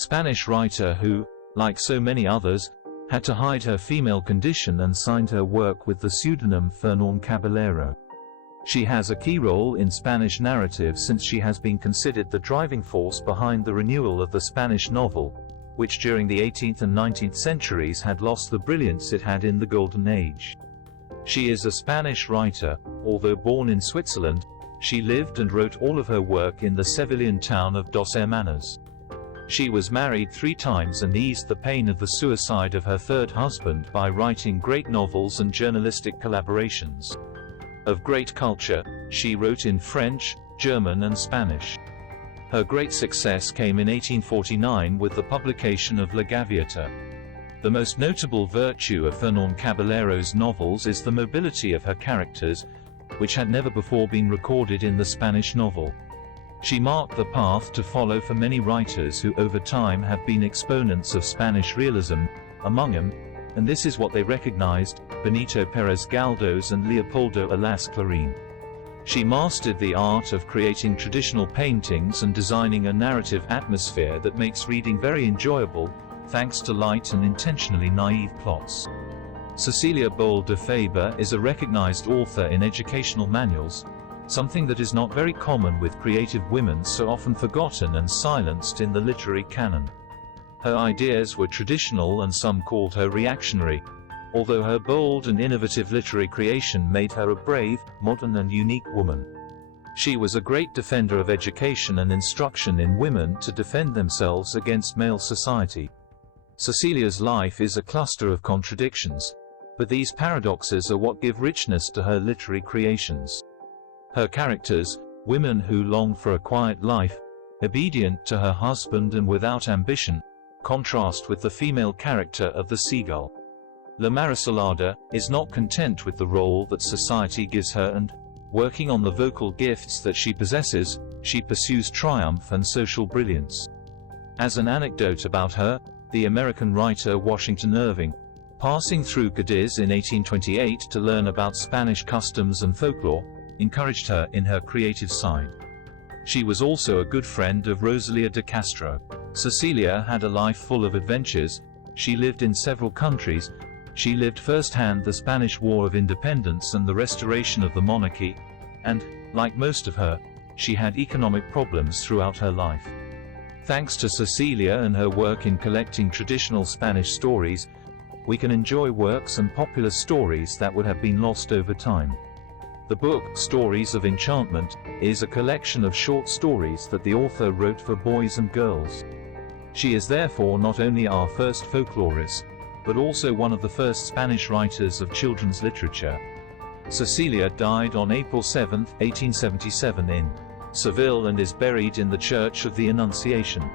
Spanish writer who, like so many others, had to hide her female condition and signed her work with the pseudonym Fernán Caballero. She has a key role in Spanish narrative since she has been considered the driving force behind the renewal of the Spanish novel, which during the 18th and 19th centuries had lost the brilliance it had in the Golden Age. She is a Spanish writer. Although born in Switzerland, she lived and wrote all of her work in the Sevillian town of Dos Hermanas. She was married 3 times and eased the pain of the suicide of her third husband by writing great novels and journalistic collaborations. Of great culture, she wrote in French, German and Spanish. Her great success came in 1849 with the publication of La Gaviota. The most notable virtue of Fernán Caballero's novels is the mobility of her characters, which had never before been recorded in the Spanish novel. She marked the path to follow for many writers who over time have been exponents of Spanish realism, among them, and this is what they recognized, Benito Pérez Galdós and Leopoldo Alas Clarín. She mastered the art of creating traditional paintings and designing a narrative atmosphere that makes reading very enjoyable, thanks to light and intentionally naive plots. Cecilia Boll de Faber is a recognized author in educational manuals, something that is not very common with creative women so often forgotten and silenced in the literary canon. Her ideas were traditional and some called her reactionary, although her bold and innovative literary creation made her a brave, modern and unique woman. She was a great defender of education and instruction in women to defend themselves against male society. Cecilia's life is a cluster of contradictions, but these paradoxes are what give richness to her literary creations. Her characters, women who long for a quiet life, obedient to her husband and without ambition, contrast with the female character of the seagull. La Marisolada is not content with the role that society gives her and, working on the vocal gifts that she possesses, she pursues triumph and social brilliance. As an anecdote about her, the American writer Washington Irving, passing through Cadiz in 1828 to learn about Spanish customs and folklore, encouraged her in her creative side. She was also a good friend of Rosalía de Castro. Cecilia had a life full of adventures. She lived in several countries. She lived firsthand the Spanish War of Independence and the restoration of the monarchy, and, like most of her, she had economic problems throughout her life. Thanks to Cecilia and her work in collecting traditional Spanish stories, we can enjoy works and popular stories that would have been lost over time. The book, Stories of Enchantment, is a collection of short stories that the author wrote for boys and girls. She is therefore not only our first folklorist, but also one of the first Spanish writers of children's literature. Cecilia died on April 7, 1877 in Seville and is buried in the Church of the Annunciation.